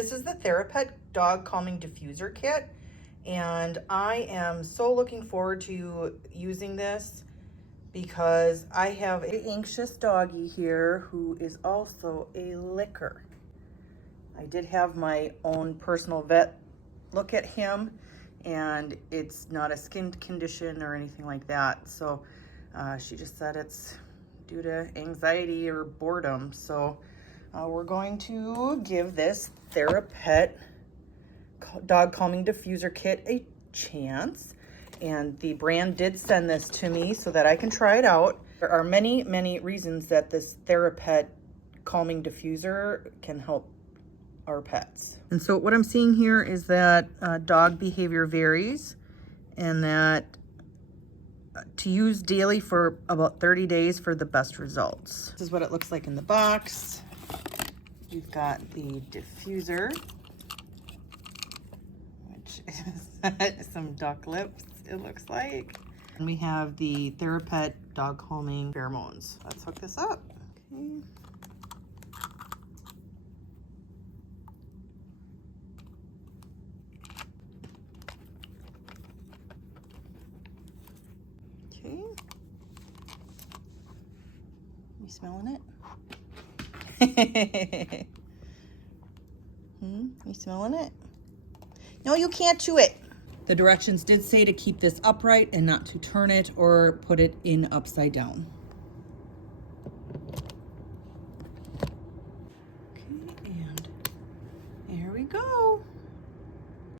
This is the TheraPet Dog Calming Diffuser Kit, and I am so looking forward to using this because I have an anxious doggy here who is also a licker. I did have my own personal vet look at him, and it's not a skin condition or anything like that. So she just said it's due to anxiety or boredom. So we're going to give this TheraPet Dog Calming Diffuser Kit a chance. And the brand did send this to me so that I can try it out. There are many, many reasons that this TheraPet Calming Diffuser can help our pets. And so what I'm seeing here is that dog behavior varies, and that to use daily for about 30 days for the best results. This is what it looks like in the box. We've got the diffuser, which is some duck lips, it looks like. And we have the TheraPet Dog Calming Pheromones. Let's hook this up. Okay. Okay. You smelling it? You smelling it? No, you can't chew it. The directions did say to keep this upright and not to turn it or put it in upside down.